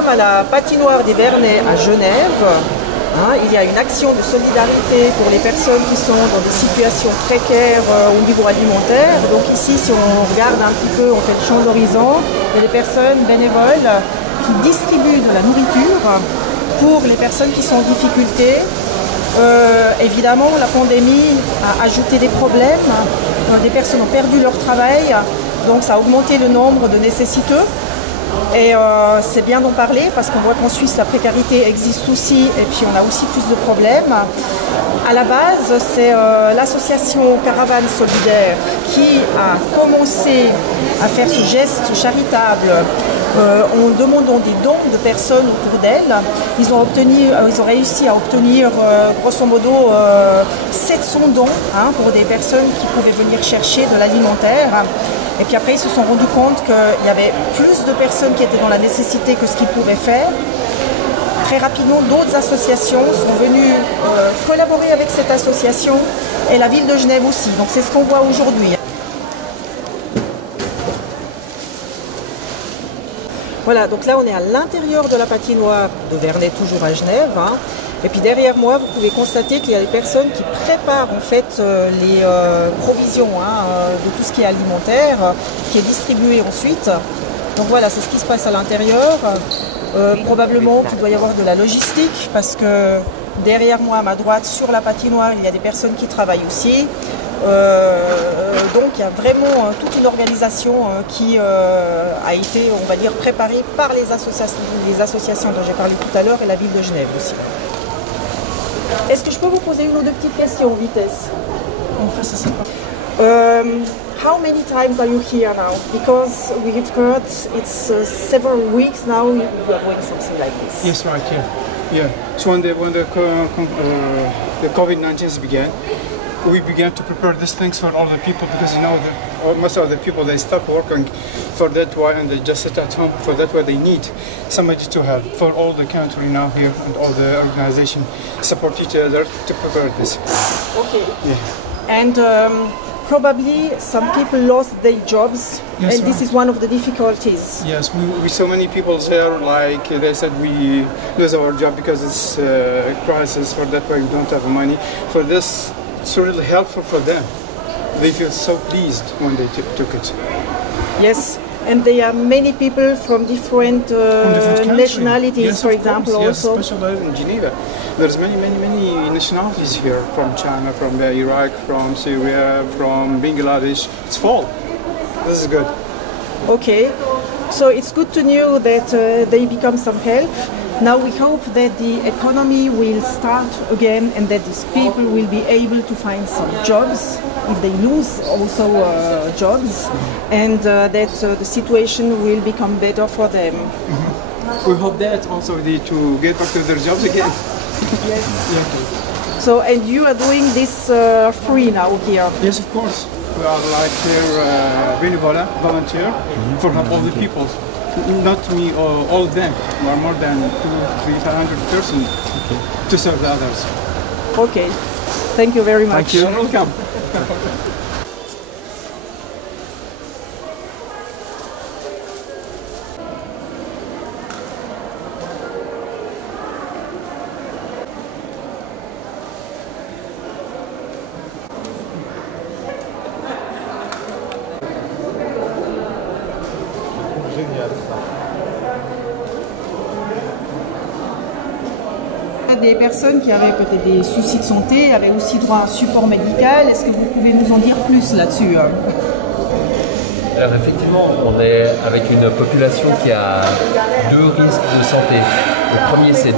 sommes à la patinoire des Vernets à Genève. Il y a une action de solidarité pour les personnes qui sont dans des situations précaires au niveau alimentaire. Donc ici, si on regarde un petit peu, on fait le champ d'horizon, il y a des personnes bénévoles qui distribuent de la nourriture pour les personnes qui sont en difficulté. Évidemment, la pandémie a ajouté des problèmes. Des personnes ont perdu leur travail, donc ça a augmenté le nombre de nécessiteux. Et c'est bien d'en parler parce qu'on voit qu'en Suisse la précarité existe aussi et puis on a aussi plus de problèmes. À la base, c'est l'association Caravane Solidaire qui a commencé à faire ce geste charitable en demandant des dons de personnes autour d'elles. Ils ont réussi à obtenir grosso modo 700 dons pour des personnes qui pouvaient venir chercher de l'alimentaire. Et puis après, ils se sont rendus compte qu'il y avait plus de personnes qui étaient dans la nécessité que ce qu'ils pouvaient faire. Très rapidement, d'autres associations sont venues collaborer avec cette association et la ville de Genève aussi. Donc c'est ce qu'on voit aujourd'hui. Voilà, donc là on est à l'intérieur de la patinoire de Vernet, toujours à Genève. Et puis derrière moi, vous pouvez constater qu'il y a des personnes qui préparent en fait les provisions de tout ce qui est alimentaire, qui est distribué ensuite. Donc voilà, c'est ce qui se passe à l'intérieur. Probablement qu'il doit y avoir de la logistique parce que derrière moi, à ma droite, sur la patinoire, il y a des personnes qui travaillent aussi. Donc il y a vraiment toute une organisation qui a été, on va dire, préparée par les associations dont j'ai parlé tout à l'heure et la ville de Genève aussi. Est-ce que je peux vous poser une ou deux petites questions, vitesse? How many times are you here now? Because we've heard it's several weeks now you are doing something like this. Yes, right. Yeah. So when the COVID-19 began, we began to prepare these things for all the people because most of the people they stop working for that why and they just sit at home for that why they need somebody to help for all the country now here and all the organization support each other to prepare this. Okay. Yeah. And probably some people lost their jobs, yes, and this is one of the difficulties. Yes, we so many people there, like they said, we lose our job because it's a crisis. For that way, we don't have money. For this, it's really helpful for them. They feel so pleased when they took it. Yes, and there are many people from different nationalities, yes, for example, course, also. Yes, especially in Geneva. There's many nationalities here, from China, from Iraq, from Syria, from Bangladesh. It's full. This is good. Okay, so it's good to know that they become some help. Now we hope that the economy will start again and that these people will be able to find some jobs if they lose also jobs, and that the situation will become better for them. Mm-hmm. We hope that also to get back to their jobs again. Yes. Yeah. So, and you are doing this free now here? Yes, of course. We are like here volunteer for all the people. Not me, all of them. We are more than 200-300 persons to serve the others. Okay. Thank you very much. Thank you. You're welcome. Des personnes qui avaient peut-être des soucis de santé avaient aussi droit à un support médical. Est-ce que vous pouvez nous en dire plus là-dessus? Alors effectivement, on est avec une population qui a deux risques de santé. Le premier, c'est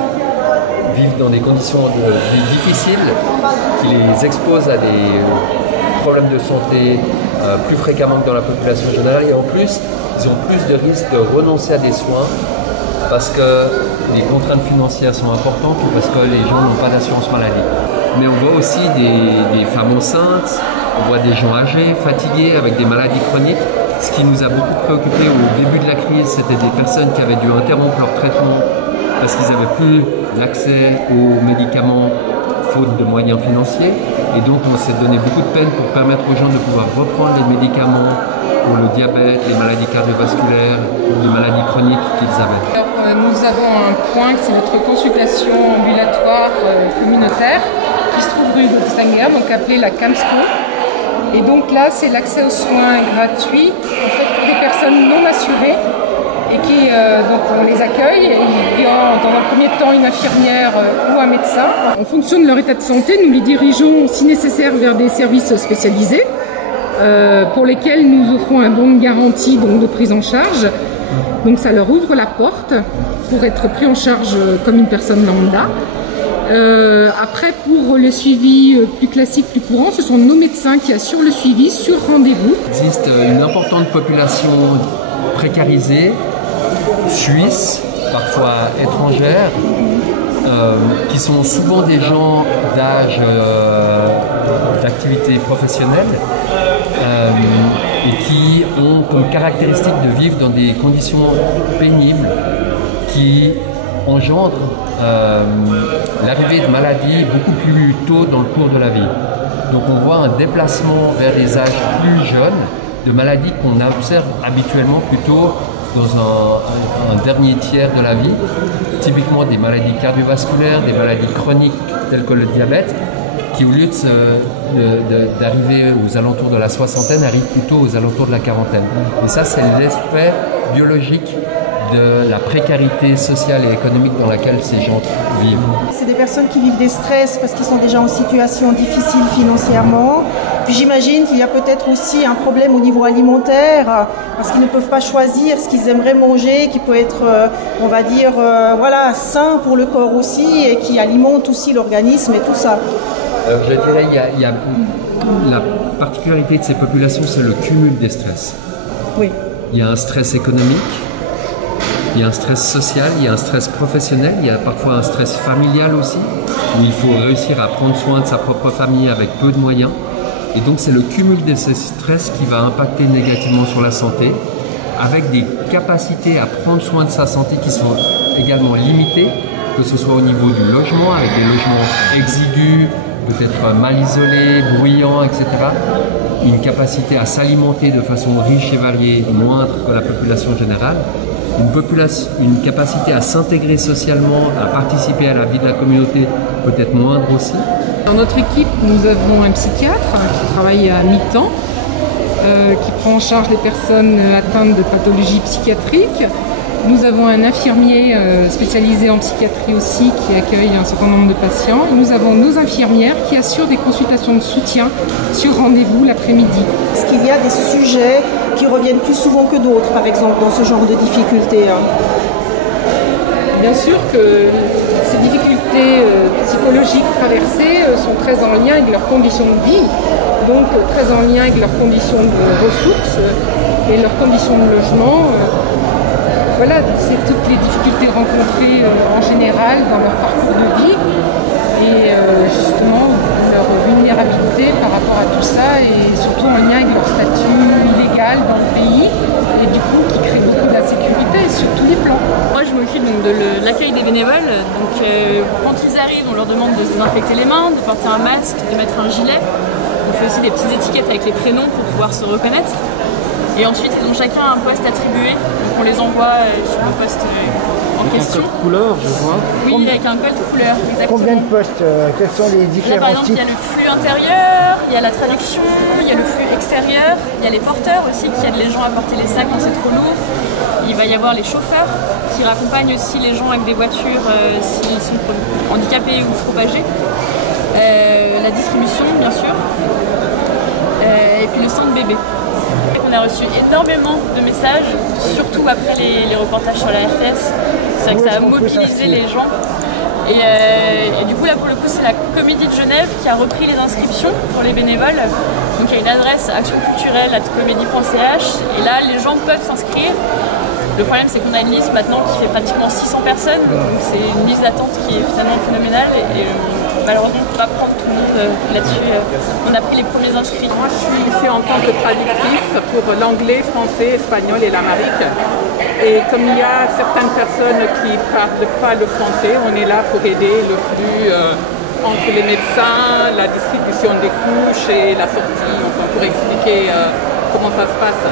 vivre dans des conditions de vie difficiles qui les exposent à des problèmes de santé plus fréquemment que dans la population générale. Et en plus, ils ont plus de risques de renoncer à des soins parce que les contraintes financières sont importantes ou parce que les gens n'ont pas d'assurance maladie. Mais on voit aussi des femmes enceintes, on voit des gens âgés, fatigués, avec des maladies chroniques. Ce qui nous a beaucoup préoccupé au début de la crise, c'était des personnes qui avaient dû interrompre leur traitement parce qu'ils n'avaient plus l'accès aux médicaments faute de moyens financiers. Et donc on s'est donné beaucoup de peine pour permettre aux gens de pouvoir reprendre les médicaments pour le diabète, les maladies cardiovasculaires, les maladies chroniques qu'ils avaient. Alors, nous avons un point, c'est notre consultation ambulatoire communautaire qui se trouve rue d'Oxtanger, donc appelée la CAMSCO. Et donc là, c'est l'accès aux soins gratuits en fait, pour des personnes non assurées et qui, donc on les accueille. Et il y a dans un premier temps une infirmière ou un médecin. En fonction de leur état de santé, nous les dirigeons si nécessaire vers des services spécialisés pour lesquels nous offrons un bon de garantie donc, de prise en charge. Donc ça leur ouvre la porte pour être pris en charge comme une personne lambda. Après, pour le suivi plus classique, plus courant, ce sont nos médecins qui assurent le suivi sur rendez-vous. Il existe une importante population précarisée, suisse, parfois étrangère, qui sont souvent des gens d'âge d'activité professionnelle et qui ont comme caractéristique de vivre dans des conditions pénibles qui engendrent l'arrivée de maladies beaucoup plus tôt dans le cours de la vie. Donc on voit un déplacement vers des âges plus jeunes de maladies qu'on observe habituellement plutôt dans un dernier tiers de la vie, typiquement des maladies cardiovasculaires, des maladies chroniques telles que le diabète, qui au lieu d'arriver aux alentours de la soixantaine, arrivent plutôt aux alentours de la quarantaine. Et ça, c'est l'effet biologique de la précarité sociale et économique dans laquelle ces gens vivent. C'est des personnes qui vivent des stress parce qu'ils sont déjà en situation difficile financièrement. Puis j'imagine qu'il y a peut-être aussi un problème au niveau alimentaire parce qu'ils ne peuvent pas choisir ce qu'ils aimeraient manger, qui peut être, on va dire, voilà, sain pour le corps aussi et qui alimente aussi l'organisme et tout ça. Je dirais il y a la particularité de ces populations, c'est le cumul des stress. Oui. Il y a un stress économique, il y a un stress social, il y a un stress professionnel, il y a parfois un stress familial aussi, où il faut réussir à prendre soin de sa propre famille avec peu de moyens. Et donc c'est le cumul de ces stress qui va impacter négativement sur la santé, avec des capacités à prendre soin de sa santé qui sont également limitées, que ce soit au niveau du logement, avec des logements exigus, peut-être mal isolés, bruyants, etc. Une capacité à s'alimenter de façon riche et variée, moindre que la population générale. Une capacité à s'intégrer socialement, à participer à la vie de la communauté, peut-être moindre aussi. Dans notre équipe, nous avons un psychiatre qui travaille à mi-temps, qui prend en charge les personnes atteintes de pathologies psychiatriques. Nous avons un infirmier spécialisé en psychiatrie aussi qui accueille un certain nombre de patients. Nous avons nos infirmières qui assurent des consultations de soutien sur rendez-vous l'après-midi. Est-ce qu'il y a des sujets qui reviennent plus souvent que d'autres, par exemple, dans ce genre de difficultés? Bien sûr que ces difficultés psychologiques traversées sont très en lien avec leurs conditions de vie, donc très en lien avec leurs conditions de ressources et leurs conditions de logement. Voilà, c'est toutes les difficultés rencontrées en général dans leur parcours de vie et justement leur vulnérabilité par rapport à tout ça et surtout en lien avec leur statut illégal dans le pays et du coup qui crée beaucoup d'insécurité sur tous les plans. Moi je m'occupe donc de l'accueil des bénévoles, donc quand ils arrivent on leur demande de se désinfecter les mains, de porter un masque, de mettre un gilet. On fait aussi des petites étiquettes avec les prénoms pour pouvoir se reconnaître. Et ensuite, ils ont chacun un poste attribué, donc on les envoie sur le poste en question. Avec un code couleur, je vois. Oui, avec un code couleur, exactement. Combien de postes? Quels sont les différents Là, par exemple, il y a le flux intérieur, il y a la traduction, il y a le flux extérieur, il y a les porteurs aussi qui aident les gens à porter les sacs quand c'est trop lourd. Il va y avoir les chauffeurs qui raccompagnent aussi les gens avec des voitures s'ils sont handicapés ou trop âgés. La distribution, bien sûr. Et puis le centre bébé. On a reçu énormément de messages, surtout après les reportages sur la RTS. C'est vrai que ça a mobilisé les gens. Et du coup, là, pour le coup, c'est la Comédie de Genève qui a repris les inscriptions pour les bénévoles. Donc, il y a une adresse actionculturelle@comédie.ch et là, les gens peuvent s'inscrire. Le problème, c'est qu'on a une liste maintenant qui fait pratiquement 600 personnes. Donc, c'est une liste d'attente qui est finalement phénoménale. Et malheureusement, on ne peut pas prendre tout le monde là-dessus. On a pris les premiers inscrits. Moi, je suis ici en tant que traductrice pour l'anglais, français, espagnol et l'amérique. Et comme il y a certaines personnes qui ne parlent pas le français, on est là pour aider le flux entre les médecins, la distribution des couches et la sortie, enfin, pour expliquer comment ça se passe.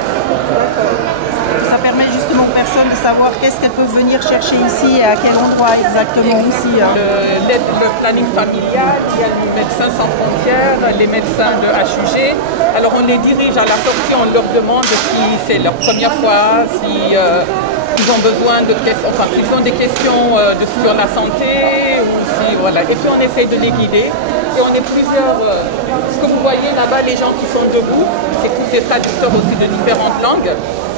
Ça permet justement aux personnes de savoir qu'est-ce qu'elles peuvent venir chercher ici et à quel endroit exactement aussi. Le planning familial, il y a les médecins sans frontières, les médecins de HUG. Alors on les dirige à la sortie, on leur demande si c'est leur première fois, si ils ont besoin de questions, enfin s'ils ont des questions sur la santé, ou si, voilà. Et puis on essaie de les guider. Et on est plusieurs. Ce que vous voyez là-bas, les gens qui sont debout, c'est tous des traducteurs aussi de différentes langues.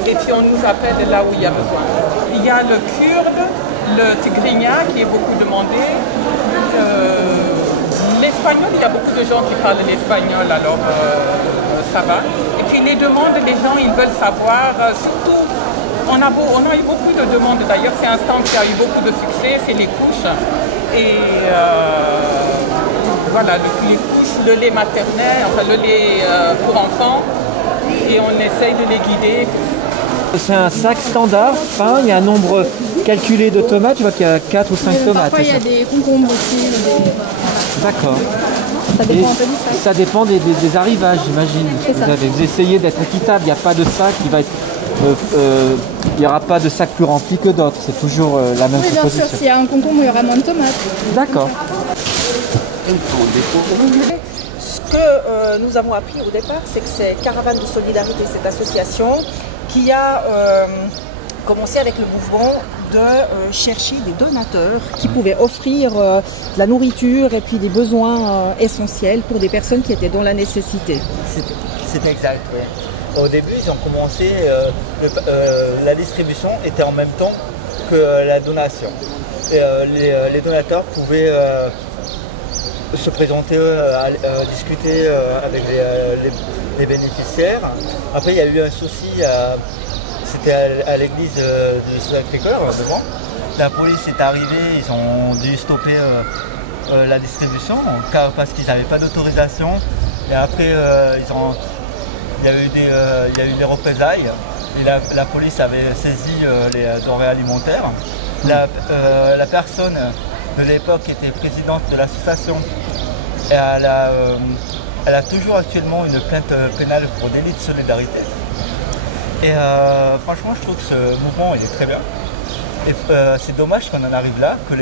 Et puis on nous appelle là où il y a besoin. Il y a le kurde, le tigrinya qui est beaucoup demandé. L'espagnol, il y a beaucoup de gens qui parlent l'espagnol, alors ça va. Et puis les demandes, les gens, ils veulent savoir, surtout, on a eu beaucoup de demandes d'ailleurs, c'est un stand qui a eu beaucoup de succès, c'est les couches. Et voilà, les couches, le lait maternel, enfin le lait pour enfants, et on essaye de les guider. C'est un sac standard, fin, il y a un nombre calculé de tomates, je vois qu'il y a 4 ou 5 tomates. Parfois il y a des concombres aussi. D'accord. Ça dépend un peu du sac. Ça dépend des arrivages, j'imagine. Vous essayez d'être équitable, il n'y a pas de sac qui va être... il n'y aura pas de sac plus rempli que d'autres, c'est toujours la même proposition. Bien sûr, s'il y a un concombre, il y aura moins de tomates. D'accord. Ce que nous avons appris au départ, c'est que c'est Caravane de Solidarité, cette association, qui a commencé avec le mouvement de chercher des donateurs qui pouvaient offrir de la nourriture et puis des besoins essentiels pour des personnes qui étaient dans la nécessité. C'est exact, oui. Au début, ils ont commencé, la distribution était en même temps que la donation. Et, les donateurs pouvaient se présenter, discuter avec les bénéficiaires. Après, il y a eu un souci, c'était à l'église du Sacré-Cœur, devant. La police est arrivée, ils ont dû stopper la distribution parce qu'ils n'avaient pas d'autorisation. Et après, il y a eu des représailles. Et la police avait saisi les denrées alimentaires. La personne de l'époque était présidente de l'association. Et elle a toujours actuellement une plainte pénale pour délit de solidarité. Et franchement, je trouve que ce mouvement il est très bien. Et c'est dommage qu'on en arrive là, que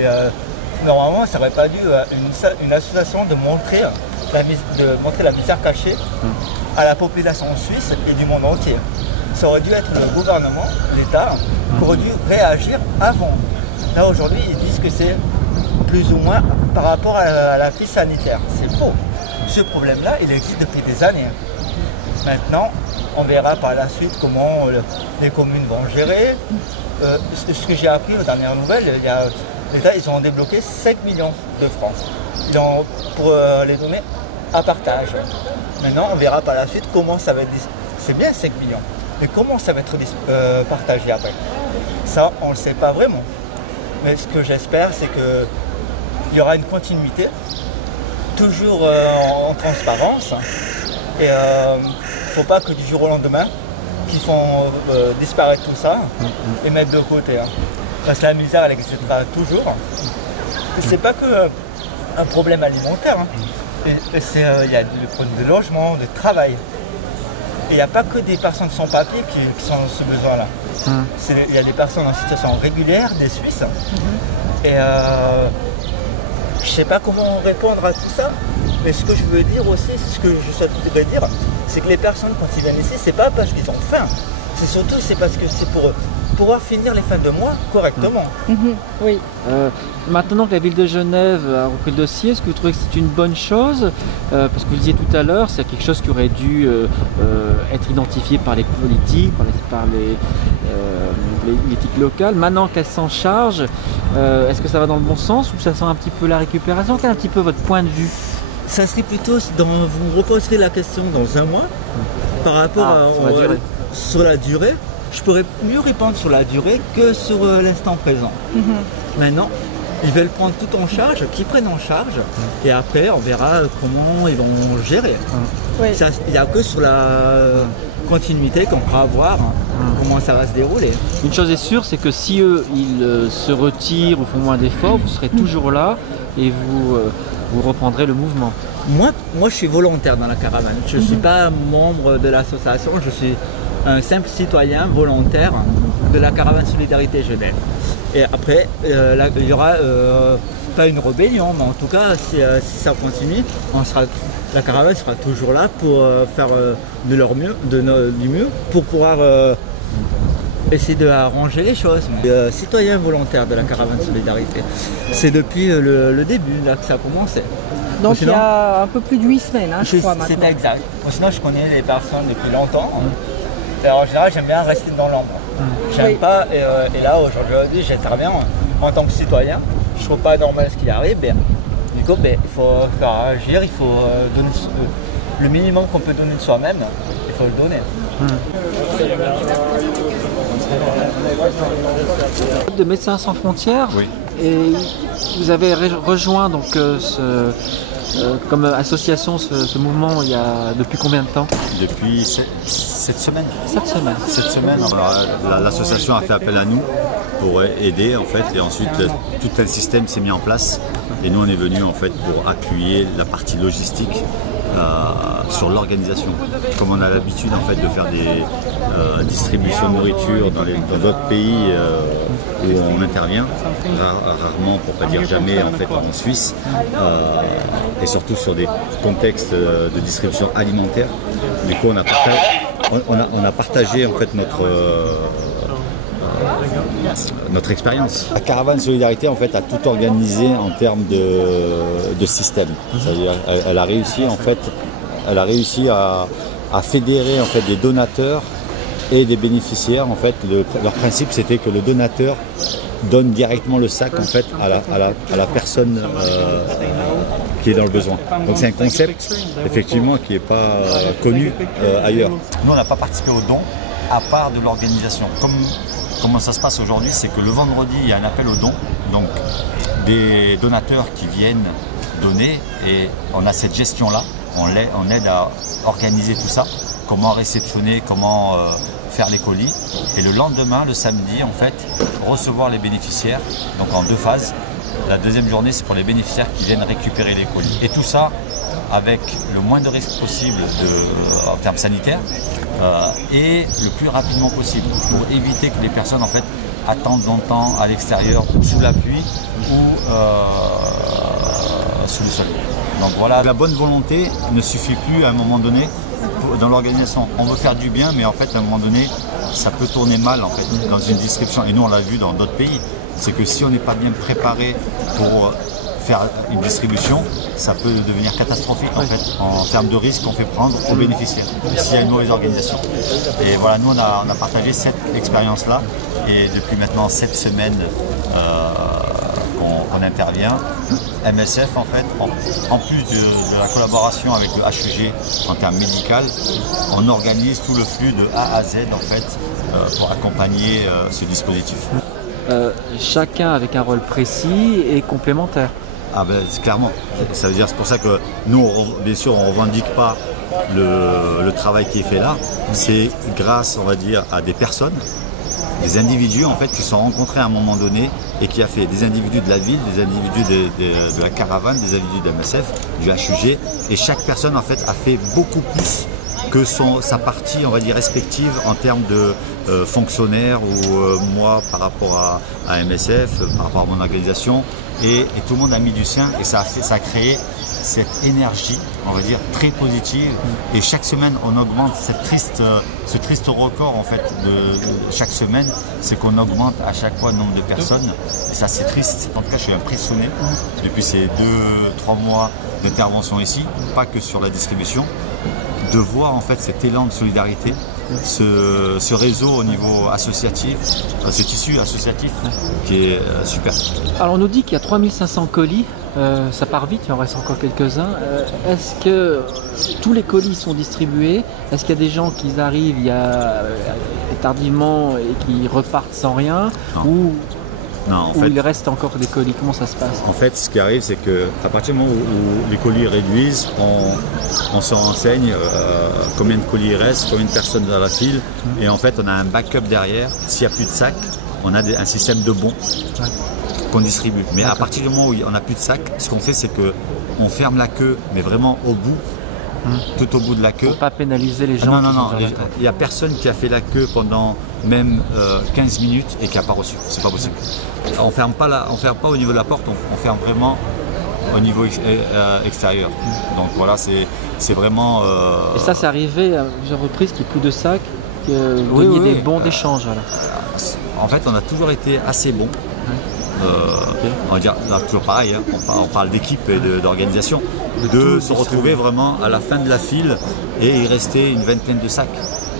normalement, ça n'aurait pas dû une association de montrer la misère cachée à la population suisse et du monde entier. Ça aurait dû être le gouvernement, l'État, qui aurait dû réagir avant. Là, aujourd'hui, ils disent que c'est plus ou moins par rapport à la crise sanitaire. C'est faux. Ce problème-là, il existe depuis des années. Maintenant, on verra par la suite comment les communes vont gérer. Ce que j'ai appris aux dernières nouvelles, l'État, ils ont débloqué 5 millions de francs pour les donner à partage. Maintenant, on verra par la suite comment ça va être... C'est bien 5 millions, mais comment ça va être partagé après? Ça, on ne le sait pas vraiment. Mais ce que j'espère, c'est qu'il y aura une continuité, toujours en transparence. Et il ne faut pas que du jour au lendemain, qu'ils font disparaître tout ça et mettre de côté. Hein. Parce que la misère, elle existera toujours. C'est pas que un problème alimentaire. Hein. Il y a le problème de logement, de travail. Et il n'y a pas que des personnes sans papier qui sont dans ce besoin-là. Il y a des personnes en situation régulière, des Suisses. Et je ne sais pas comment répondre à tout ça. Mais ce que je veux dire aussi, ce que je souhaiterais dire, c'est que les personnes, quand ils viennent ici, c'est pas parce qu'ils ont faim. C'est parce que c'est pour pouvoir finir les fins de mois correctement. Oui. Maintenant que la ville de Genève a repris le dossier, est-ce que vous trouvez que c'est une bonne chose? Parce que vous disiez tout à l'heure, c'est quelque chose qui aurait dû être identifié par les politiques, par l'éthique locale. Maintenant qu'elle s'en charge, est-ce que ça va dans le bon sens ou ça sent un petit peu la récupération? Quel est un petit peu votre point de vue? Ça serait plutôt, vous me reposerez la question dans un mois, par rapport sur la durée. Je pourrais mieux répondre sur la durée que sur l'instant présent. Maintenant, ils veulent prendre tout en charge, qu'ils prennent en charge, et après on verra comment ils vont gérer. Il n'y a que sur la continuité qu'on pourra voir comment ça va se dérouler. Une chose est sûre, c'est que si eux, ils se retirent ou font moins d'efforts, vous serez toujours là et vous reprendrez le mouvement. Moi, je suis volontaire dans la caravane. Je ne suis pas membre de l'association, je suis un simple citoyen volontaire de la caravane Solidarité Genève. Et après, il y aura pas une rébellion, mais en tout cas, si ça continue, la caravane sera toujours là pour faire de leur mieux, du mieux, pour pouvoir essayer d'arranger les choses. Citoyen volontaire de la caravane Solidarité, c'est depuis le début là, que ça a commencé. Donc sinon, il y a un peu plus de 8 semaines, je crois maintenant. C'est exact. Sinon, je connais les personnes depuis longtemps. Et en général, j'aime bien rester dans l'ombre. J'aime pas, et là, aujourd'hui, j'interviens en tant que citoyen. Je trouve pas normal ce qui arrive. Du coup, il faut faire agir, il faut donner le minimum qu'on peut donner de soi-même, il faut le donner. De Médecins sans frontières, oui. Et vous avez rejoint donc comme association ce mouvement depuis combien de temps? Depuis 7 semaines. 7 semaines. 7 semaines. L'association a fait appel à nous pour aider en fait, et ensuite tout un système s'est mis en place et nous on est venus en fait pour appuyer la partie logistique sur l'organisation. Comme on a l'habitude en fait de faire des distributions de nourriture dans d'autres pays où on intervient, rarement pour pas dire jamais en fait en Suisse, et surtout sur des contextes de distribution alimentaire. Du coup on a partagé en fait notre expérience. La caravane Solidarité en fait a tout organisé en termes de système. C'est-à-dire, elle a réussi en fait, à fédérer en fait des donateurs et des bénéficiaires. En fait, leur principe c'était que le donateur donne directement le sac en fait à la personne qui est dans le besoin. Donc c'est un concept effectivement qui n'est pas connu ailleurs. Nous on n'a pas participé au don à part de l'organisation. Comment ça se passe aujourd'hui, c'est que le vendredi, il y a un appel aux dons, donc des donateurs qui viennent donner, et on a cette gestion-là, on aide à organiser tout ça, comment réceptionner, comment faire les colis, et le lendemain, le samedi, en fait, recevoir les bénéficiaires, donc en 2 phases. La deuxième journée, c'est pour les bénéficiaires qui viennent récupérer les colis. Et tout ça avec le moins de risques possible en termes sanitaires, et le plus rapidement possible pour éviter que les personnes en fait attendent longtemps à l'extérieur ou sous la pluie ou sous le sol. Donc voilà, la bonne volonté ne suffit plus à un moment donné dans l'organisation. On veut faire du bien, mais en fait à un moment donné ça peut tourner mal en fait dans une distribution, et nous on l'a vu dans d'autres pays, c'est que si on n'est pas bien préparé pour faire une distribution, ça peut devenir catastrophique en fait, en termes de risque qu'on fait prendre aux bénéficiaires s'il y a une mauvaise organisation. Et voilà, nous on a partagé cette expérience-là, et depuis maintenant 7 semaines qu'on intervient. MSF en fait, en plus de la collaboration avec le HUG en termes médical, on organise tout le flux de A à Z en fait pour accompagner ce dispositif. Chacun avec un rôle précis et complémentaire. Ah ben clairement, ça veut dire, c'est pour ça que nous, bien sûr, on ne revendique pas le travail qui est fait là. C'est grâce, on va dire, à des personnes, des individus en fait qui se sont rencontrés à un moment donné, et qui a fait des individus de la ville, des individus de la caravane, des individus de MSF, du HUG, et chaque personne en fait a fait beaucoup plus que sa partie, on va dire, respective en termes de fonctionnaire, ou moi par rapport à MSF, par rapport à mon organisation, et tout le monde a mis du sien, et ça a créé cette énergie, on va dire, très positive, et chaque semaine on augmente ce triste record en fait de chaque semaine, c'est qu'on augmente à chaque fois le nombre de personnes, et ça c'est triste. En tout cas je suis impressionné depuis ces 2-3 mois d'intervention ici, pas que sur la distribution, de voir en fait cet élan de solidarité, ce réseau au niveau associatif, ce tissu associatif qui est super. Alors on nous dit qu'il y a 3500 colis, ça part vite, il en reste encore quelques-uns. Est-ce que tous les colis sont distribués? Est-ce qu'il y a des gens qui arrivent tardivement et qui repartent sans rien? Non. Ou Non, en Ou fait, il reste encore des colis? Comment ça se passe? En fait, ce qui arrive, c'est qu'à partir du moment où les colis réduisent, on se renseigne combien de colis il reste, combien de personnes dans la file, et en fait, on a un backup derrière. S'il n'y a plus de sacs, on a un système de bons qu'on distribue. Mais à partir du moment où on n'a plus de sacs, ce qu'on fait, c'est qu'on ferme la queue, mais vraiment au bout. Tout au bout de la queue. Pour pas pénaliser les gens. Non, il n'y a personne qui a fait la queue pendant même 15 minutes et qui n'a pas reçu. C'est pas possible. On ne ferme pas au niveau de la porte, on ferme vraiment au niveau extérieur. Donc voilà, c'est vraiment... Et ça, c'est arrivé à plusieurs reprises qu'il n'y ait plus de sacs, qu'il y ait des bons d'échange. Voilà. En fait, on a toujours été assez bons. On va dire toujours pareil, hein, on parle d'équipe et d'organisation, de se retrouver vraiment à la fin de la file et il restait une vingtaine de sacs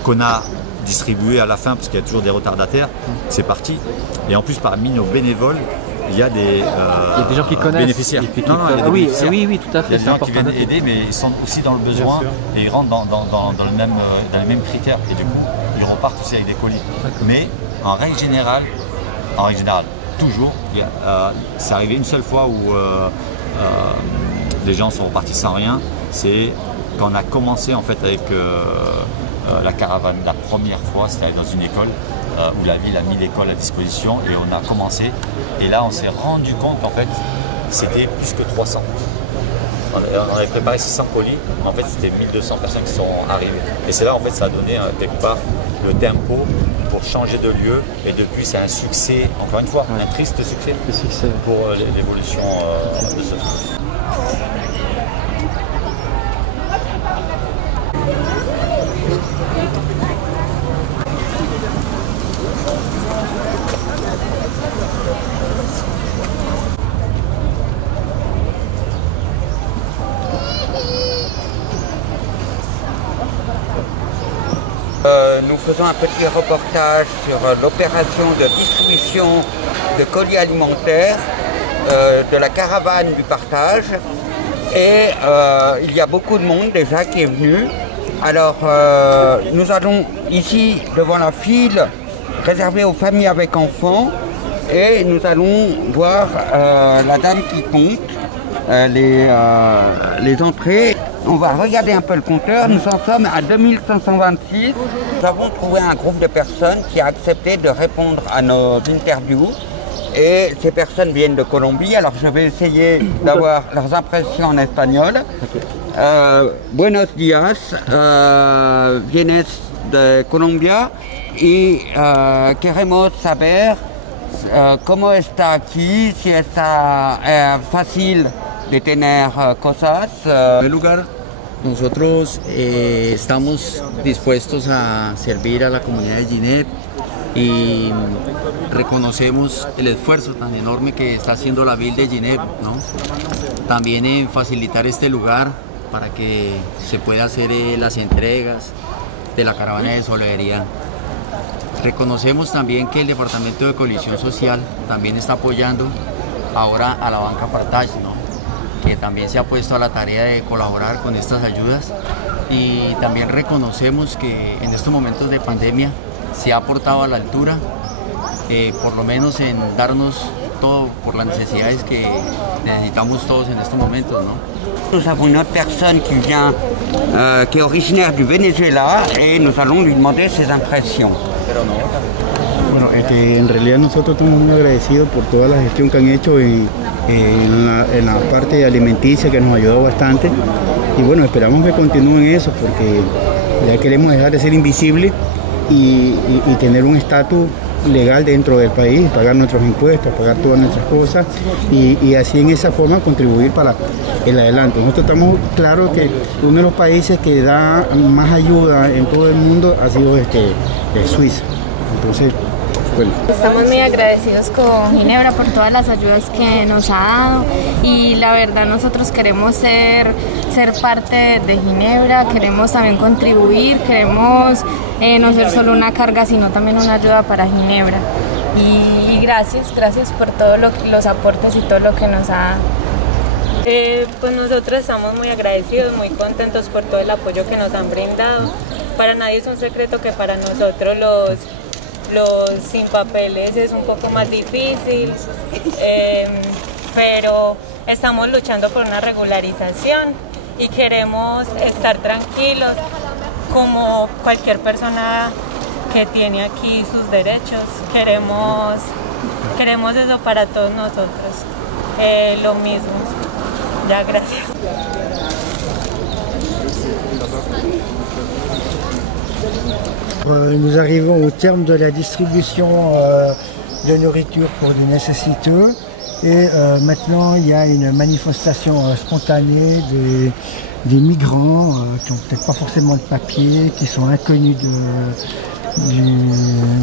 qu'on a distribués à la fin parce qu'il y a toujours des retardataires, c'est parti. Et en plus parmi nos bénévoles, il y a des gens qui connaissent, bénéficiaires. Oui, tout à fait. Il y a des gens qui viennent aider mais ils sont aussi dans le besoin et ils rentrent dans les mêmes critères et du coup ils repartent aussi avec des colis. Mais en règle générale, toujours, c'est arrivé une seule fois où les gens sont repartis sans rien, c'est quand on a commencé en fait avec la caravane. La première fois, c'était dans une école où la ville a mis l'école à disposition et on a commencé. Et là, on s'est rendu compte en fait, c'était plus que 300. On avait préparé 600 colis, en fait c'était 1200 personnes qui sont arrivées. Et c'est là en fait ça a donné quelque part le tempo pour changer de lieu et depuis c'est un succès, encore une fois, un triste succès pour l'évolution de ce truc. Nous faisons un petit reportage sur l'opération de distribution de colis alimentaires de la caravane du partage. Et il y a beaucoup de monde déjà qui est venu. Alors nous allons ici devant la file réservée aux familles avec enfants et nous allons voir la dame qui compte les entrées. On va regarder un peu le compteur, nous en sommes à 2526. Nous avons trouvé un groupe de personnes qui a accepté de répondre à nos interviews. Et ces personnes viennent de Colombie, alors je vais essayer d'avoir leurs impressions en espagnol. Buenos días, vienes de Colombia y queremos saber cómo está aquí, si está fácil de tener cosas. En primer lugar, nosotros estamos dispuestos a servir a la comunidad de Ginebra y reconocemos el esfuerzo tan enorme que está haciendo la Ville de Ginebra, ¿no? También en facilitar este lugar para que se pueda hacer las entregas de la caravana de solidaridad. Reconocemos también que el Departamento de Cohesión Social también está apoyando ahora a la banca Partage, ¿no? Que también se ha puesto a la tarea de colaborar con estas ayudas y también reconocemos que en estos momentos de pandemia se ha aportado a la altura, por lo menos en darnos todo por las necesidades que necesitamos todos en estos momentos, ¿no? Nous avons une autre personne qui vient, qui est originaire du Venezuela et nous allons lui demander ses impressions. Bueno, en realidad nosotros estamos muy agradecidos por toda la gestión que han hecho en la parte alimenticia que nos ayudó bastante y bueno, esperamos que continúen eso porque ya queremos dejar de ser invisibles y tener un estatus legal dentro del país, pagar nuestros impuestos, pagar todas nuestras cosas y así en esa forma contribuir para el adelante. Nosotros estamos claros que uno de los países que da más ayuda en todo el mundo ha sido Suiza. Entonces, bueno. Estamos muy agradecidos con Ginebra por todas las ayudas que nos ha dado y la verdad nosotros queremos ser parte de Ginebra, queremos también contribuir, queremos no ser solo una carga sino también una ayuda para Ginebra y gracias por todos los aportes y todo lo que nos ha dado. Pues nosotros estamos muy agradecidos, muy contentos por todo el apoyo que nos han brindado. Para nadie es un secreto que para nosotros los sin papeles es un poco más difícil, pero estamos luchando por una regularización y queremos estar tranquilos como cualquier persona que tiene aquí sus derechos. Queremos eso para todos nosotros, lo mismo. Ya, gracias. Nous arrivons au terme de la distribution de nourriture pour les nécessiteux et maintenant il y a une manifestation spontanée des migrants qui n'ont peut-être pas forcément de papier, qui sont inconnus de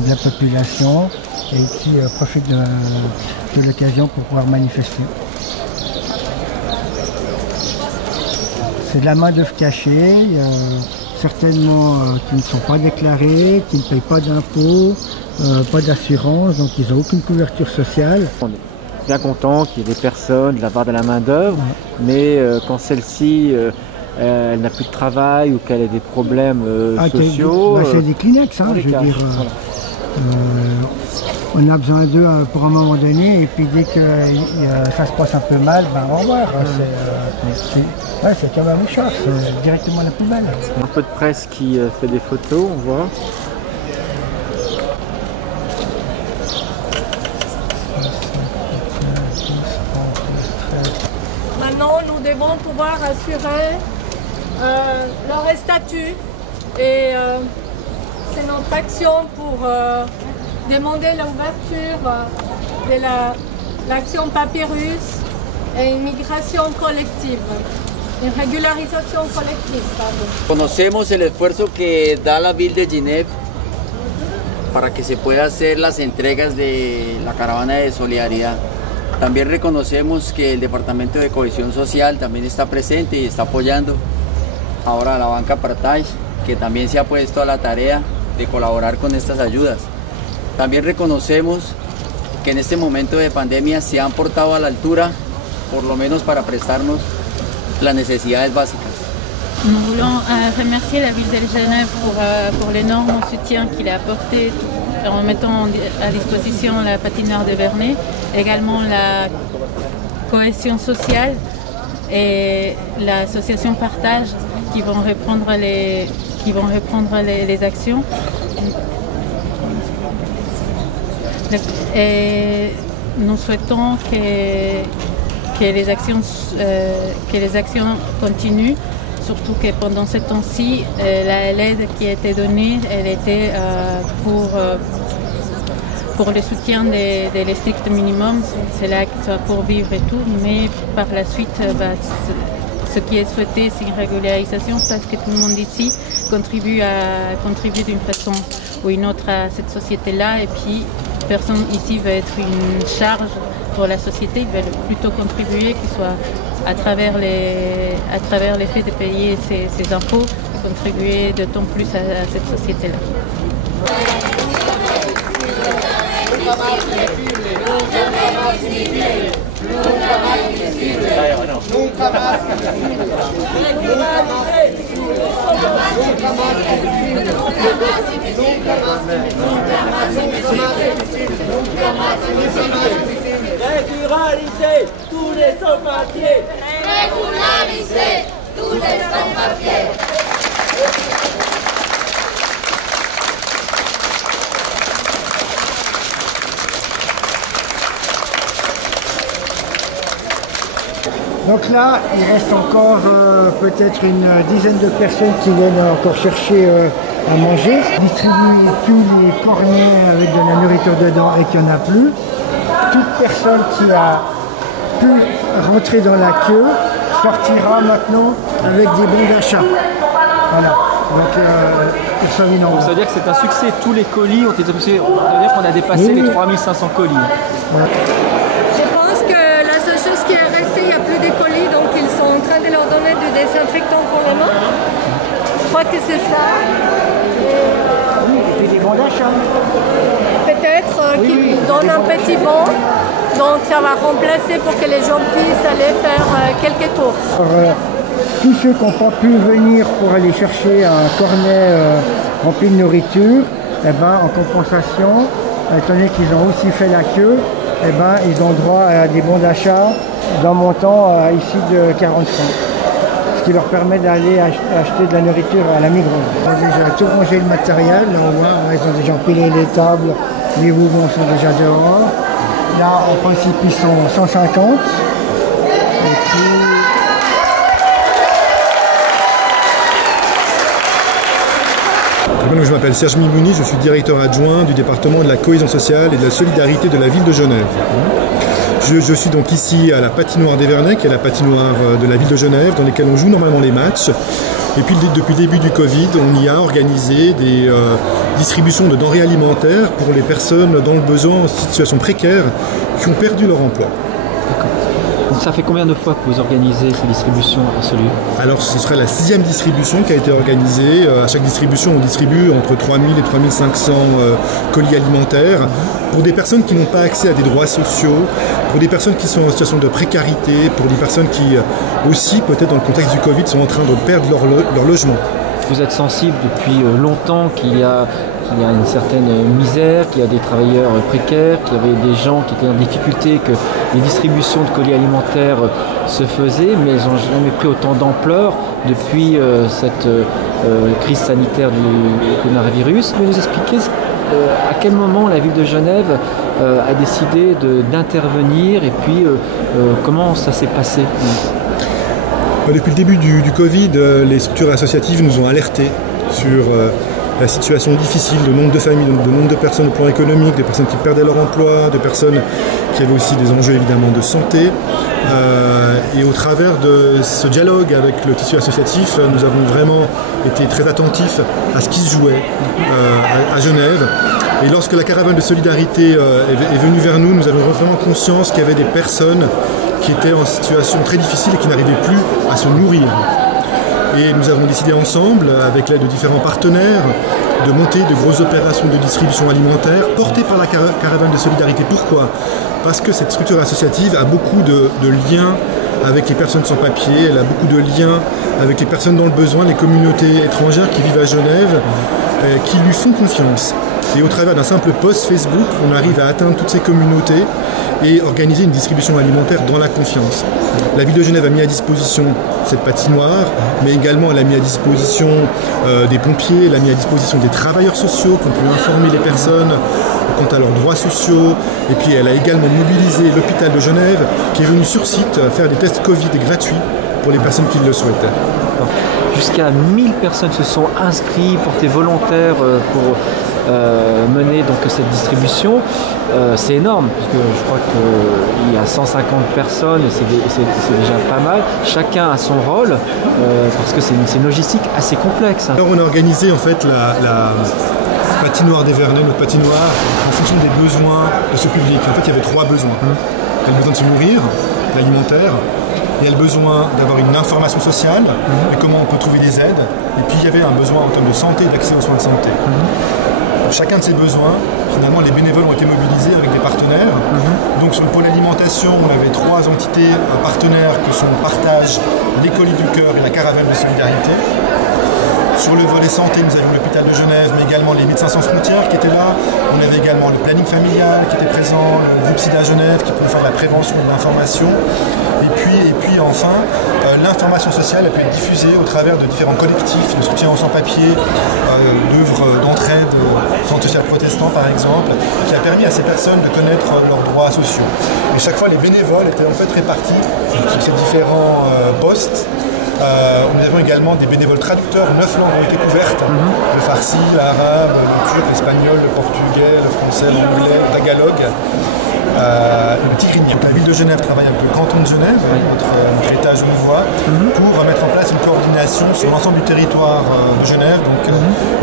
la population et qui profitent de l'occasion pour pouvoir manifester. C'est de la main-d'œuvre cachée, il y a certainement qui ne sont pas déclarés, qui ne payent pas d'impôts, pas d'assurance, donc ils n'ont aucune couverture sociale. On est bien content qu'il y ait des personnes, de la part de la main-d'œuvre, mais quand celle-ci elle n'a plus de travail ou qu'elle a des problèmes sociaux. C'est des Kleenex, hein, je veux dire. On a besoin d'eux pour un moment donné, et puis dès que ça se passe un peu mal, ben au revoir. C'est comme un mouchoir, c'est directement la poubelle. Un peu de presse qui fait des photos, on voit. Maintenant, nous devons pouvoir assurer leur statut et c'est notre action pour demander l'ouverture de l'action Papyrus et une migration collective, une régularisation collective. Conocemos el esfuerzo que da la Ville de Ginebra para que se pueda hacer las entregas de la caravana de solidaridad. También reconocemos que el Departamento de Cohesión Social también está presente y está apoyando ahora a la banca Partage, que también se ha puesto a la tarea de colaborar con estas ayudas. También reconocemos que en este momento de pandemia se han portado a la altura, por lo menos para prestarnos las necesidades básicas. Nous voulons remercier la ville de Genève pour l'énorme soutien qu'il a apporté en mettant à disposition la patinoire de Vernet, également la cohésion sociale et l'association Partage qui vont reprendre les actions. Et nous souhaitons que les actions continuent, surtout que pendant ce temps-ci, l'aide qui a été donnée, elle était pour le soutien de les strict minimum, c'est là que ça va pour vivre et tout, mais par la suite, ce qui est souhaité, c'est une régularisation parce que tout le monde ici contribue d'une façon ou une autre à cette société-là, et puis personne ici veut être une charge pour la société, ils veulent plutôt contribuer, que ce soit à travers le fait de payer ses impôts, et contribuer d'autant plus à cette société-là. Régulariser tous les sans-papiers. Régulariser tous les sans-papiers. Donc là, il reste encore peut-être une dizaine de personnes qui viennent encore chercher à manger. Distribuer tous les cornets avec de la nourriture dedans et qu'il n'y en a plus. Toute personne qui a pu rentrer dans la queue sortira maintenant avec des bons d'achat. Voilà. Donc, ça veut dire que c'est un succès. Tous les colis ont été succès. Ça veut dire qu'on a dépassé les 3500 colis. Voilà. Je pense que la seule chose qui est restée, il n'y a plus de colis, donc ils sont en train de leur donner du désinfectant pour les mains. Je crois que c'est ça. Et des bons d'achat. Peut-être qu'ils donnent un petit bon, donc ça va remplacer pour que les gens puissent aller faire quelques courses. Alors, tous ceux qui n'ont pas pu venir pour aller chercher un cornet rempli de nourriture en compensation, étant donné qu'ils ont aussi fait la queue, ils ont droit à des bons d'achat d'un montant ici de 40 francs. Ce qui leur permet d'aller acheter de la nourriture à la Migros. Ils ont déjà tout rangé le matériel, là on voit, ils ont déjà empilé les tables, les mouvements sont déjà dehors. Là en principe ils sont 150. Et puis... Je m'appelle Serge Mimouni, je suis directeur adjoint du département de la cohésion sociale et de la solidarité de la ville de Genève. Je suis donc ici à la patinoire d'Evernay, qui est la patinoire de la ville de Genève, dans laquelle on joue normalement les matchs. Et puis depuis le début du Covid, on y a organisé des distributions de denrées alimentaires pour les personnes dans le besoin en situation précaire qui ont perdu leur emploi. Donc ça fait combien de fois que vous organisez ces distributions à ce lieu? Alors ce serait la 6e distribution qui a été organisée. À chaque distribution, on distribue entre 3000 et 3500 colis alimentaires pour des personnes qui n'ont pas accès à des droits sociaux, pour des personnes qui sont en situation de précarité, pour des personnes qui aussi, peut-être dans le contexte du Covid, sont en train de perdre leur logement. Vous êtes sensible depuis longtemps qu'il y a une certaine misère, qu'il y a des travailleurs précaires, qu'il y avait des gens qui étaient en difficulté, que les distributions de colis alimentaires se faisaient, mais elles n'ont jamais pris autant d'ampleur depuis cette crise sanitaire du coronavirus. Vous pouvez nous expliquer à quel moment la ville de Genève a décidé d'intervenir et puis comment ça s'est passé? Depuis le début du Covid, les structures associatives nous ont alertés sur la situation difficile de nombre de familles, de nombre de personnes au plan économique, des personnes qui perdaient leur emploi, de personnes qui avaient aussi des enjeux évidemment de santé. Et au travers de ce dialogue avec le tissu associatif, nous avons vraiment été très attentifs à ce qui se jouait à Genève. Et lorsque la caravane de solidarité est venue vers nous, nous avons vraiment conscience qu'il y avait des personnes qui étaient en situation très difficile et qui n'arrivaient plus à se nourrir. Et nous avons décidé ensemble, avec l'aide de différents partenaires, de monter de grosses opérations de distribution alimentaire portées par la caravane de solidarité. Pourquoi? Parce que cette structure associative a beaucoup de liens avec les personnes sans papier, elle a beaucoup de liens avec les personnes dans le besoin, les communautés étrangères qui vivent à Genève, qui lui font confiance. Et au travers d'un simple post Facebook, on arrive à atteindre toutes ces communautés et organiser une distribution alimentaire dans la confiance. La ville de Genève a mis à disposition cette patinoire, mais également elle a mis à disposition des pompiers, elle a mis à disposition des travailleurs sociaux qui ont pu informer les personnes quant à leurs droits sociaux. Et puis elle a également mobilisé l'hôpital de Genève qui est venu sur site faire des tests Covid gratuits pour les personnes qui le souhaitaient. Jusqu'à 1000 personnes se sont inscrites, portées volontaires pour mener donc cette distribution. C'est énorme, puisque je crois qu'il y a 150 personnes et c'est déjà pas mal. Chacun a son rôle, parce que c'est une logistique assez complexe. Alors on a organisé en fait la patinoire d'Evernay, notre patinoire, en fonction des besoins de ce public. En fait, il y avait 3 besoins. Il y a le besoin de se nourrir, l'alimentaire. Il y a le besoin d'avoir une information sociale et comment on peut trouver des aides. Et puis il y avait un besoin en termes de santé et d'accès aux soins de santé. Pour chacun de ces besoins, finalement, les bénévoles ont été mobilisés avec des partenaires. Donc sur le pôle alimentation, on avait 3 entités partenaires que sont Partage, les Colis du Cœur et la Caravane de Solidarité. Sur le volet santé, nous avions l'hôpital de Genève, mais également les Médecins sans frontières qui étaient là. On avait également le planning familial qui était présent, le groupe SIDA Genève qui pouvait faire de la prévention et de l'information. Et puis enfin, l'information sociale a pu être diffusée au travers de différents collectifs de soutien aux sans-papiers, d'œuvres d'entraide, Centre social protestant par exemple, qui a permis à ces personnes de connaître leurs droits sociaux. Et chaque fois, les bénévoles étaient en fait répartis sur ces différents postes. Nous avons également des bénévoles traducteurs, 9 langues ont été couvertes, le farsi, l'arabe, le turc, l'espagnol, le portugais, le français, l'anglais, le tagalog, le tigrinien. La ville de Genève travaille avec le canton de Genève, notre État genevois, pour mettre en place une coordination sur l'ensemble du territoire de Genève, donc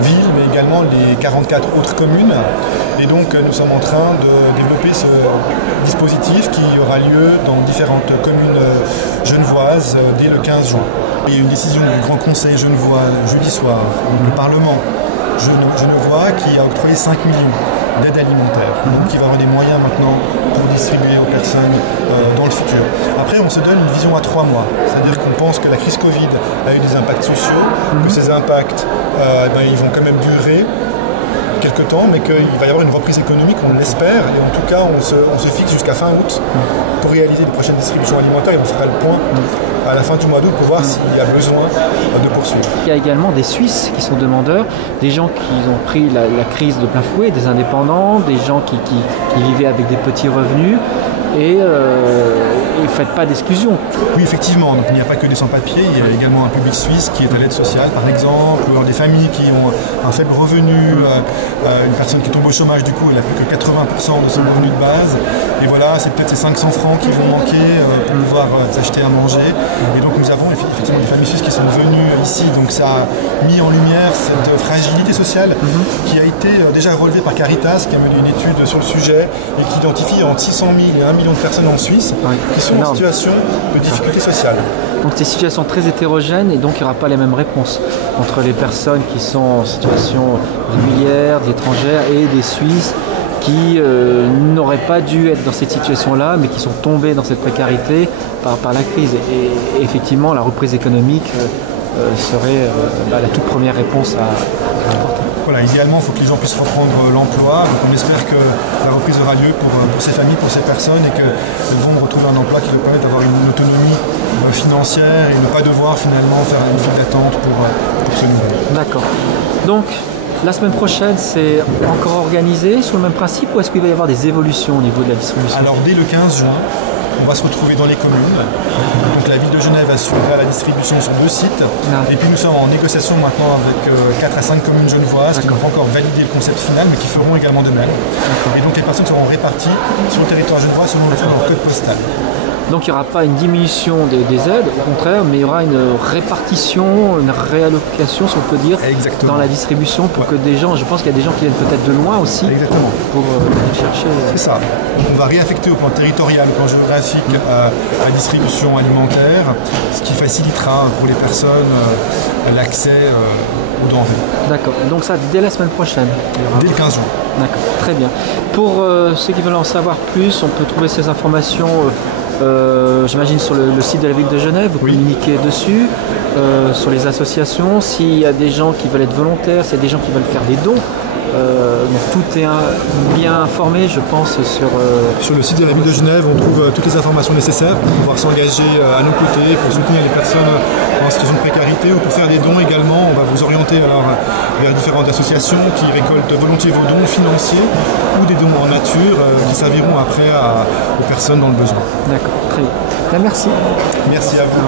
ville, mais également les 44 autres communes. Et donc nous sommes en train de développer ce dispositif qui aura lieu dans différentes communes genevoises dès le 15 juin. Il y a une décision du Grand Conseil genevois jeudi soir, le Parlement genevois qui a octroyé 5 millions d'aides alimentaires, donc qui va avoir des moyens maintenant pour distribuer aux personnes dans le futur. Après, on se donne une vision à 3 mois, c'est-à-dire qu'on pense que la crise Covid a eu des impacts sociaux, que ces impacts ils vont quand même durer quelques temps, mais qu'il va y avoir une reprise économique, on l'espère, et en tout cas on se fixe jusqu'à fin août pour réaliser les prochaines distributions alimentaires, et on fera le point à la fin du mois d'août pour voir s'il y a besoin de poursuivre. Il y a également des Suisses qui sont demandeurs, des gens qui ont pris la crise de plein fouet, des indépendants, des gens qui vivaient avec des petits revenus. Et ne faites pas d'exclusion. Oui, effectivement, donc, il n'y a pas que des sans-papiers, il y a également un public suisse qui est à l'aide sociale, par exemple, ou des familles qui ont un faible revenu, une personne qui tombe au chômage, du coup, elle n'a plus que 80% de son revenu de base. Et voilà, c'est peut-être ces 500 francs qui vont manquer pour pouvoir s'acheter à manger. Et donc nous avons effectivement des familles suisses qui sont venues ici, donc ça a mis en lumière cette fragilité sociale qui a été déjà relevée par Caritas, qui a mené une étude sur le sujet et qui identifie entre 600 000 et 1 million de personnes en Suisse qui sont en situation de difficulté sociale. Donc des situations très hétérogènes et donc il n'y aura pas les mêmes réponses entre les personnes qui sont en situation régulière, des étrangères et des Suisses qui n'auraient pas dû être dans cette situation-là mais qui sont tombés dans cette précarité par la crise. Et effectivement la reprise économique serait la toute première réponse à apporter. Voilà, idéalement, il faut que les gens puissent reprendre l'emploi. Donc on espère que la reprise aura lieu pour ces familles, pour ces personnes, et qu'elles vont retrouver un emploi qui leur permette d'avoir une autonomie financière et ne pas devoir finalement faire une file d'attente pour se nourrir. D'accord. Donc, la semaine prochaine, c'est encore organisé sur le même principe ou est-ce qu'il va y avoir des évolutions au niveau de la distribution? Alors, dès le 15 juin, on va se retrouver dans les communes. Donc la ville de Genève assurera la distribution sur 2 sites. Et puis nous sommes en négociation maintenant avec 4 à 5 communes genevoises qui n'ont pas encore validé le concept final, mais qui feront également de même. Et donc les personnes seront réparties sur le territoire genevois selon leur code postal. Donc il n'y aura pas une diminution des aides, au contraire, mais il y aura une répartition, une réallocation, si on peut dire, dans la distribution pour que des gens, je pense qu'il y a des gens qui viennent peut-être de loin aussi, pour venir chercher. C'est ça. Donc on va réaffecter au plan territorial, au plan géographique, la distribution alimentaire, ce qui facilitera pour les personnes l'accès aux denrées. D'accord. Donc ça, dès la semaine prochaine. Dès le 15 juin. D'accord, très bien. Pour ceux qui veulent en savoir plus, on peut trouver ces informations j'imagine sur le site de la ville de Genève, vous communiquez dessus, sur les associations, s'il y a des gens qui veulent être volontaires, s'il y a des gens qui veulent faire des dons. Donc tout est bien informé, je pense, sur le site de la ville de Genève. On trouve toutes les informations nécessaires pour pouvoir s'engager à nos côtés, pour soutenir les personnes en situation de précarité ou pour faire des dons également. On va vous orienter alors vers différentes associations qui récoltent volontiers vos dons financiers ou des dons en nature qui serviront après aux personnes dans le besoin. D'accord, très bien. Merci. Merci à vous.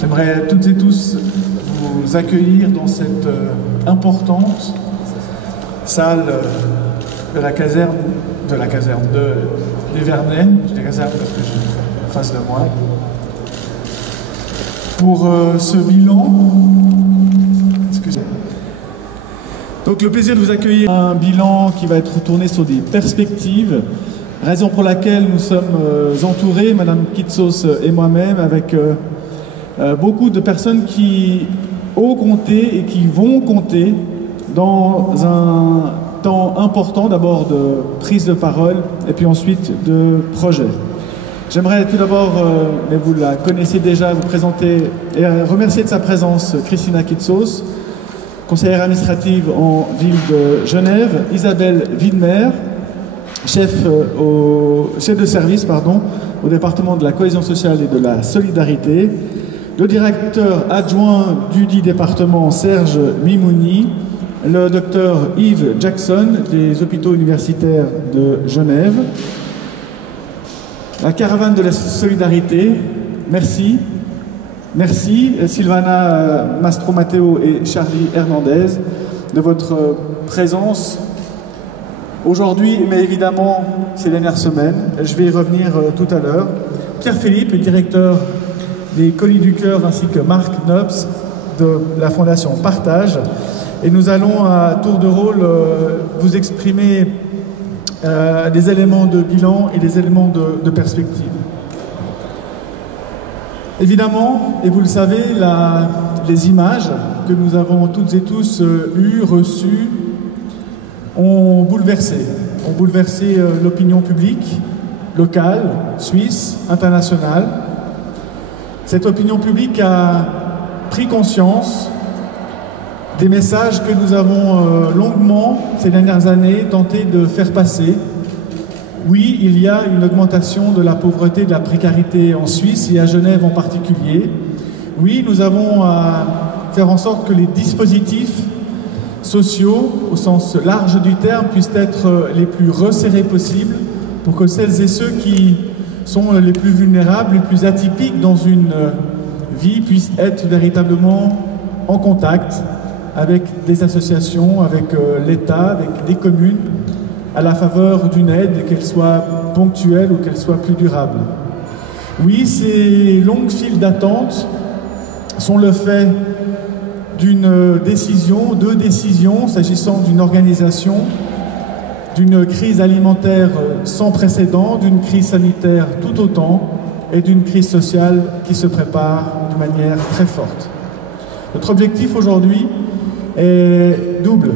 J'aimerais toutes et tous vous accueillir dans cette importante salle de la caserne des Vernets, je dis caserne parce que j'ai en face de moi, pour ce bilan. Excusez-moi. Donc le plaisir de vous accueillir, un bilan qui va être tourné sur des perspectives, raison pour laquelle nous sommes entourés, Madame Kitsos et moi-même, avec beaucoup de personnes qui ont compté et qui vont compter dans un temps important, d'abord de prise de parole et puis ensuite de projet. J'aimerais tout d'abord, mais vous la connaissez déjà, vous présenter et remercier de sa présence Christina Kitsos, conseillère administrative en ville de Genève, Isabelle Widmer, chef de service au département de la cohésion sociale et de la solidarité, le directeur adjoint du dit département Serge Mimouni, le docteur Yves Jackson des hôpitaux universitaires de Genève, la caravane de la solidarité, merci. Merci Sylvana Mastro-Matteo et Charlie Hernandez de votre présence aujourd'hui, mais évidemment ces dernières semaines. Je vais y revenir tout à l'heure. Pierre-Philippe, directeur des Colis du Cœur, ainsi que Marc Nobs de la Fondation Partage. Et nous allons à tour de rôle vous exprimer des éléments de bilan et des éléments de perspective. Évidemment, et vous le savez, les images que nous avons toutes et tous reçues, ont bouleversé l'opinion publique, locale, suisse, internationale. Cette opinion publique a pris conscience Des messages que nous avons longuement, ces dernières années, tenté de faire passer. Oui, il y a une augmentation de la pauvreté et de la précarité en Suisse et à Genève en particulier. Oui, nous avons à faire en sorte que les dispositifs sociaux, au sens large du terme, puissent être les plus resserrés possibles pour que celles et ceux qui sont les plus vulnérables, les plus atypiques dans une vie puissent être véritablement en contact avec des associations, avec l'État, avec des communes, à la faveur d'une aide, qu'elle soit ponctuelle ou qu'elle soit plus durable. Oui, ces longues files d'attente sont le fait d'une décision, deux décisions, s'agissant d'une organisation, d'une crise alimentaire sans précédent, d'une crise sanitaire tout autant, et d'une crise sociale qui se prépare de manière très forte. Notre objectif aujourd'hui est double.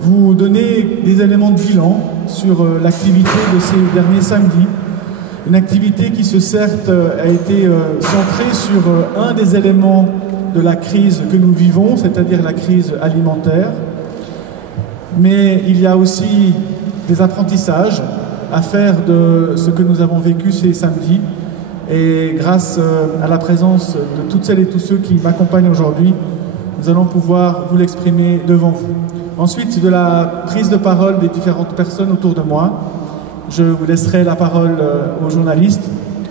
Vous donner des éléments de bilan sur l'activité de ces derniers samedis. Une activité qui, certes, a été centrée sur un des éléments de la crise que nous vivons, c'est-à-dire la crise alimentaire. Mais il y a aussi des apprentissages à faire de ce que nous avons vécu ces samedis. Et grâce à la présence de toutes celles et tous ceux qui m'accompagnent aujourd'hui, nous allons pouvoir vous l'exprimer devant vous. Ensuite, de la prise de parole des différentes personnes autour de moi, je vous laisserai la parole aux journalistes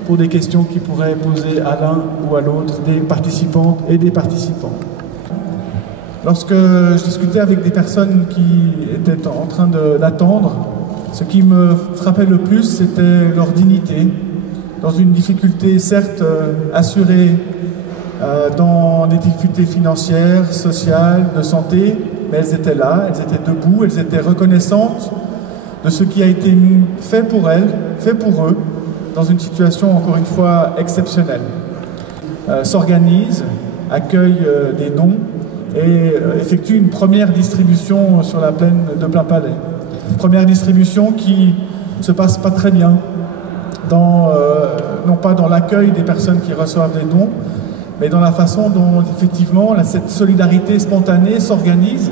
pour des questions qu'ils pourraient poser à l'un ou à l'autre des participantes et des participants. Lorsque je discutais avec des personnes qui étaient en train d'attendre, ce qui me frappait le plus, c'était leur dignité, dans une difficulté certes assurée, dans des difficultés financières, sociales, de santé, mais elles étaient là, elles étaient debout, elles étaient reconnaissantes de ce qui a été fait pour elles, fait pour eux, dans une situation encore une fois exceptionnelle. S'organise, accueille des dons et effectue une première distribution sur la plaine de Plainpalais. Une première distribution qui se passe pas très bien, non pas dans l'accueil des personnes qui reçoivent des dons, mais dans la façon dont effectivement cette solidarité spontanée s'organise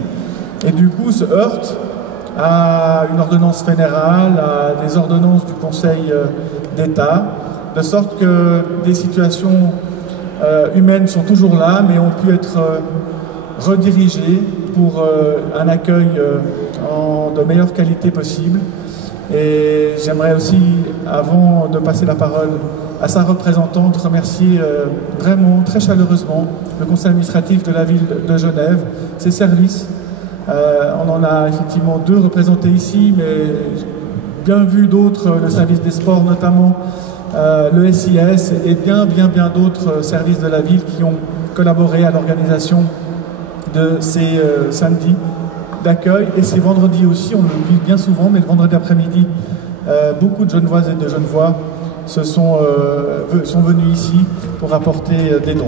et du coup se heurte à une ordonnance fédérale, à des ordonnances du Conseil d'État, de sorte que des situations humaines sont toujours là, mais ont pu être redirigées pour un accueil de meilleure qualité possible. Et j'aimerais aussi, avant de passer la parole à sa représentante, remercier vraiment très chaleureusement le conseil administratif de la ville de Genève, ses services. On en a effectivement 2 représentés ici, mais bien vu d'autres, le service des sports notamment, le SIS et bien d'autres services de la ville qui ont collaboré à l'organisation de ces samedis d'accueil et ces vendredis aussi, on l'oublie bien souvent, mais le vendredi après-midi, beaucoup de Genevoises et de Genevois sont venus ici pour apporter des dons.